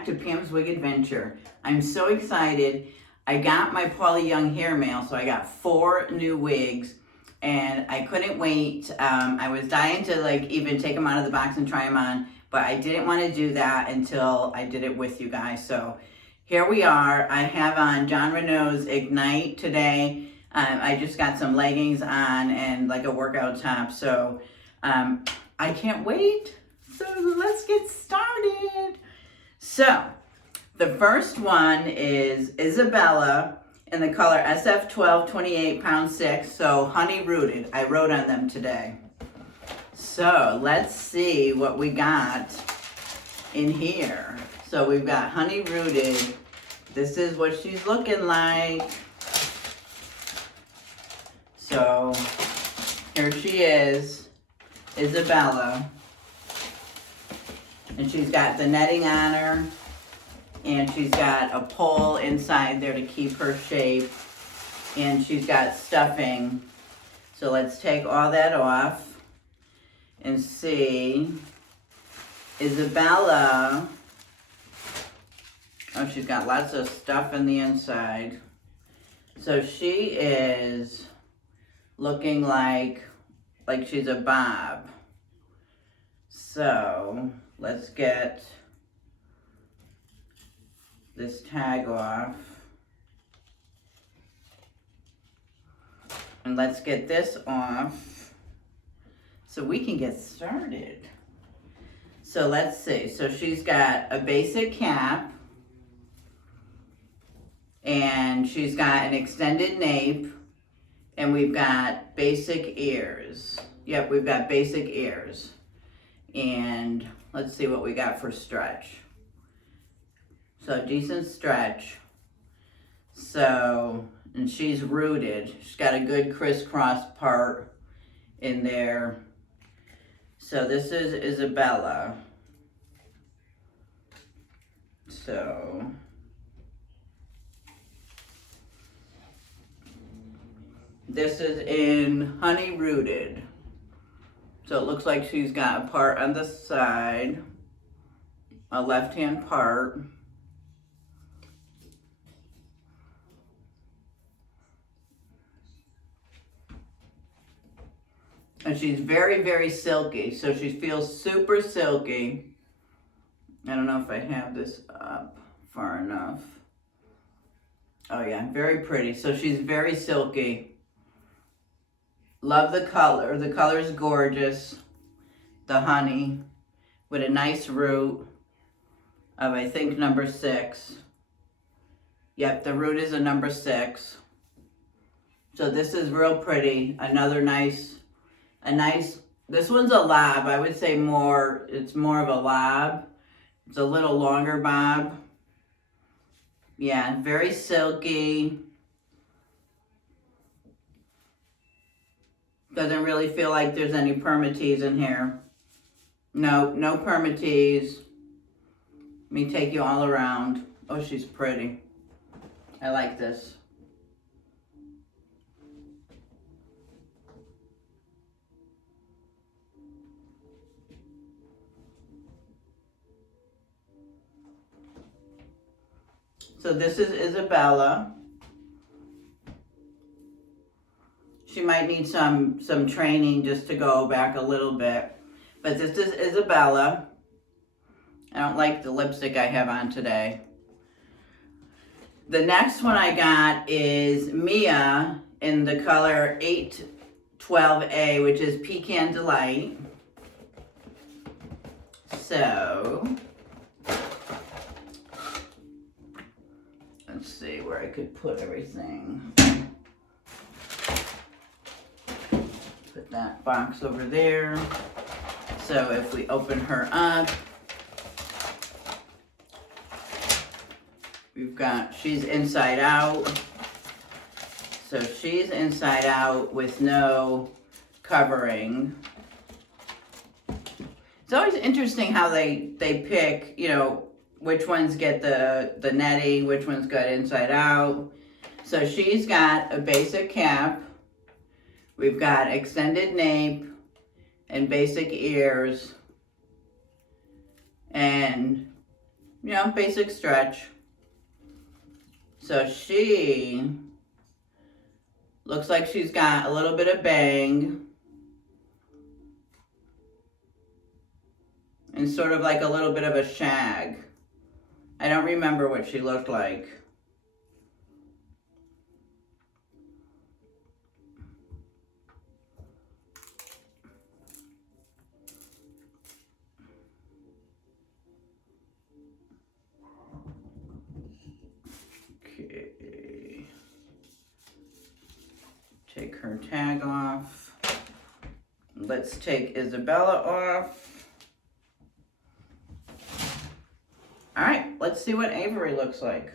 back to Pam's Wig Adventure. I'm so excited. I got my Paula Young hair mail, so I got 4 new wigs, and I couldn't wait. I was dying to like even take them out of the box and try them on, but I didn't want to do that until I did it with you guys. So here we are. I have on Jon Renau's Ignite today. I just got some leggings on and like a workout top, so I can't wait. So let's get started. So the first one is Isabella in the color SF12 28 pound 6, so honey rooted. I wrote on them today. So let's see what we got in here. So we've got honey rooted. This is what she's looking like. So here she is, Isabella. And she's got the netting on her. And she's got a pole inside there to keep her shape. And she's got stuffing. So let's take all that off and see. Isabella. Oh, she's got lots of stuff in the inside. So she is looking like she's a bob. So let's get this tag off. And let's get this off so we can get started. So let's see. So she's got a basic cap. And she's got an extended nape. And we've got basic ears. Yep, we've got basic ears. And let's see what we got for stretch. So decent stretch. So, and she's rooted. She's got a good crisscross part in there. So this is Isabella. So this is in honey rooted. So it looks like she's got a part on the side, a left-hand part. And she's very, very silky. So she feels super silky. I don't know if I have this up far enough. Oh yeah, very pretty. So she's very silky. Love the color. The color is gorgeous. The honey with a nice root of, I think, number 6. Yep, the root is a number 6. So this is real pretty. Another nice, this one's a lob. I would say it's more of a lob. It's a little longer bob. Yeah, very silky. Doesn't really feel like there's any permatease in here. No permatease. Let me take you all around. Oh, she's pretty. I like this. So this is Isabella. She might need some training just to go back a little bit. But this is Isabella. I don't like the lipstick I have on today. The next one I got is Mia in the color 812A, which is Pecan Delight. So let's see where I could put everything. Put that box over there. So if we open her up, we've got, she's inside out. So she's inside out with no covering. It's always interesting how they pick, you know, which ones get the netting, which ones got inside out. So she's got a basic cap. We've got extended nape and basic ears. And you know, basic stretch. So she looks like she's got a little bit of bang and sort of like a little bit of a shag. I don't remember what she looked like. Okay. Take her tag off. Let's take Isabella off. All right, let's see what Avery looks like.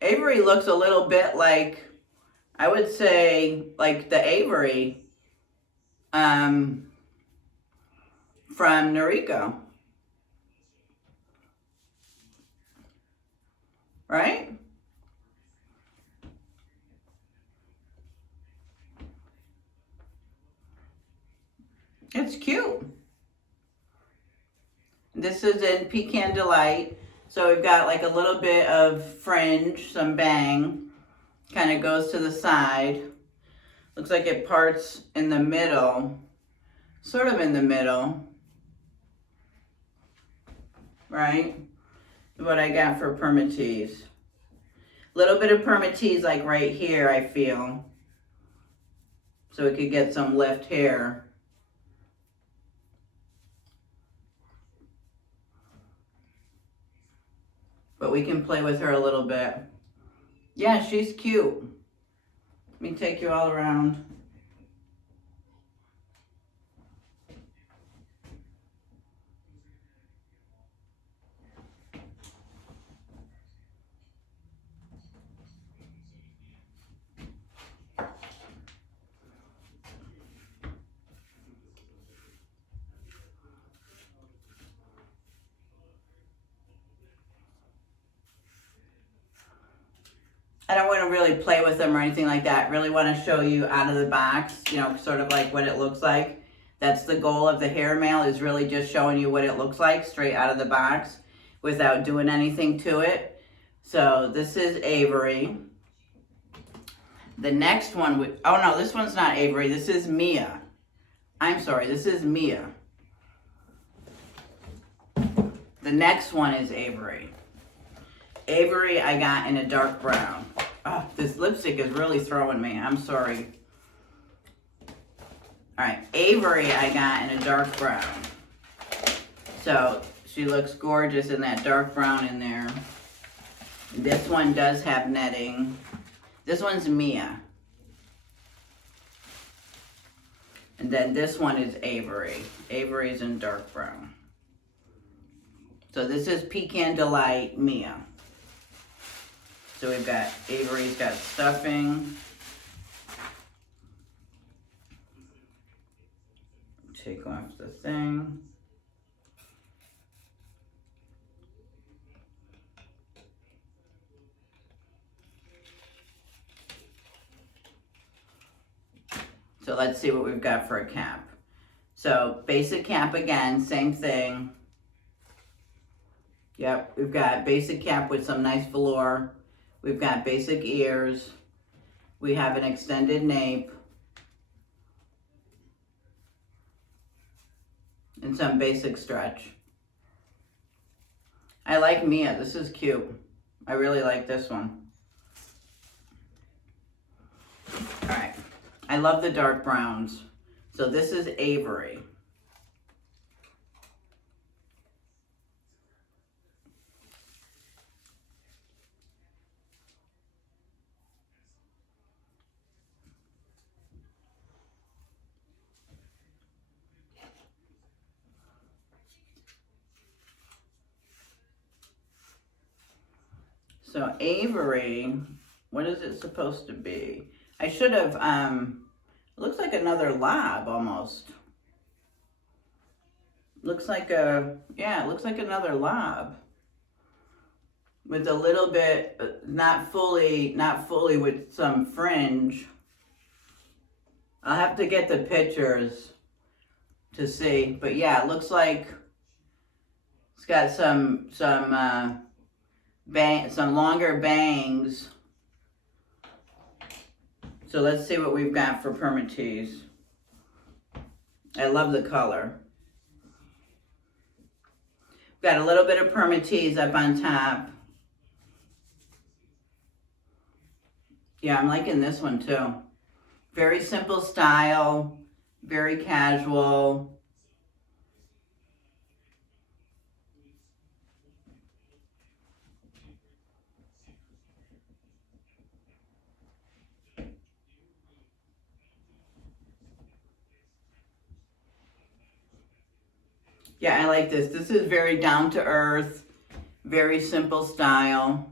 Avery looks a little bit like, I would say, like the Avery from Noriko. Right? It's cute. This is in Pecan Delight. So we've got like a little bit of fringe, some bang. Kind of goes to the side. Looks like it parts in the middle. Sort of in the middle. Right? What I got for permatease. Little bit of permatease like right here, I feel. So we could get some lift here. But we can play with her a little bit. Yeah, she's cute. Let me take you all around. I don't want to really play with them or anything like that. Really want to show you out of the box, you know, sort of like what it looks like. That's the goal of the hair mail, is really just showing you what it looks like straight out of the box without doing anything to it. So this is Avery. The next one, oh no, this one's not Avery. This is Mia. I'm sorry, this is Mia. The next one is Avery. Avery I got in a dark brown. Oh, this lipstick is really throwing me. I'm sorry. All right, Avery I got in a dark brown. So she looks gorgeous in that dark brown in there. This one does have netting. This one's Mia. And then this one is Avery. Avery's in dark brown. So this is Pecan Delight Mia. So we've got, Avery's got stuffing. Take off the thing. So let's see what we've got for a cap. So basic cap again, same thing. Yep, we've got basic cap with some nice velour. We've got basic ears. We have an extended nape. And some basic stretch. I like Mia, this is cute. I really like this one. All right, I love the dark browns. So this is Avery. So Avery, what is it supposed to be? I should have, it looks like another lob almost. Looks like a, yeah, it looks like another lob. with a little bit, not fully with some fringe. I'll have to get the pictures to see, but yeah, it looks like it's got some longer bangs. So let's see what we've got for permatease. I love the color. Got a little bit of permatease up on top. Yeah, I'm liking this one too. Very simple style, very casual. Yeah, I like this. This is very down to earth, very simple style.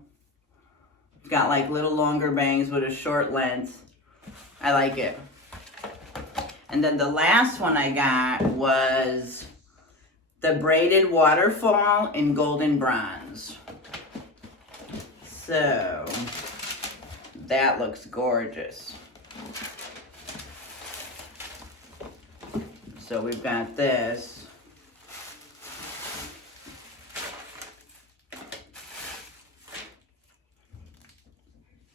It's got like little longer bangs with a short length. I like it. And then the last one I got was the Braided Waterfall in golden bronze. So that looks gorgeous. So we've got this.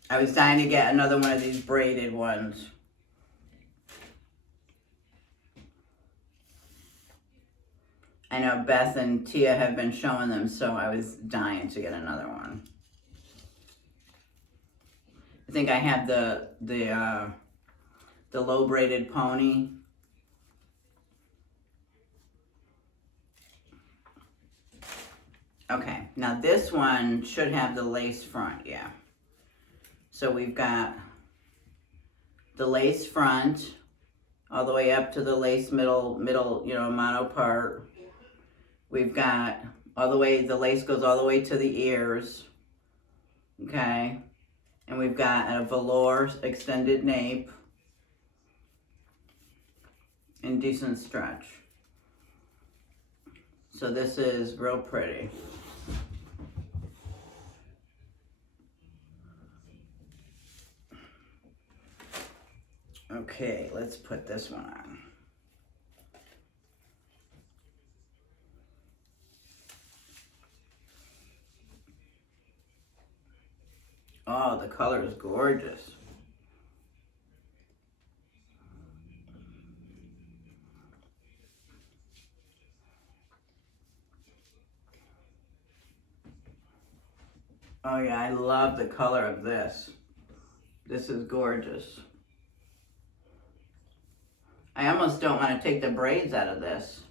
I was dying to get another one of these braided ones. I know Beth and Tia have been showing them, so I was dying to get another one. I think I have the low braided pony. Okay, now this one should have the lace front, yeah. So we've got the lace front all the way up to the lace middle, you know, mono part. We've got all the way, the lace goes all the way to the ears, okay? And we've got a velour extended nape and decent stretch. So this is real pretty. Okay, let's put this one on. Oh, the color is gorgeous. Oh yeah, I love the color of this. This is gorgeous. I almost don't want to take the braids out of this.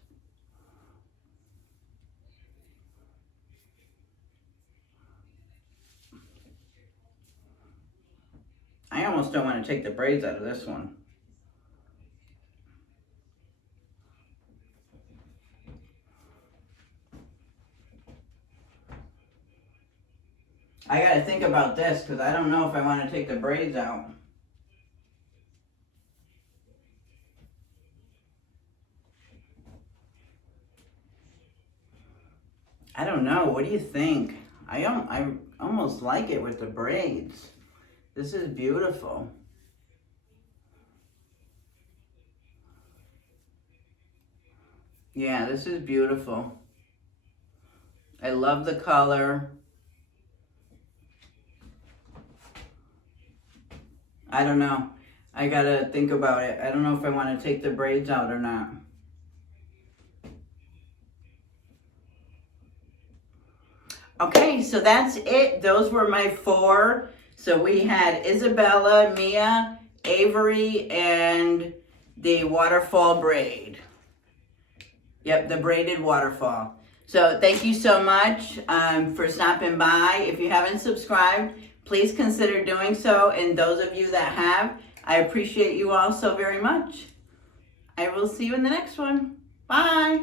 I almost don't want to take the braids out of this one. I gotta think about this because I don't know if I want to take the braids out. I don't know. What do you think? I almost like it with the braids. This is beautiful. Yeah, this is beautiful. I love the color. I don't know. I gotta think about it. I don't know if I want to take the braids out or not. Okay, so that's it. Those were my 4. So we had Isabella, Mia, Avery, and the waterfall braid. Yep, the braided waterfall. So thank you so much for stopping by. If you haven't subscribed, please consider doing so. And those of you that have, I appreciate you all so very much. I will see you in the next one. Bye.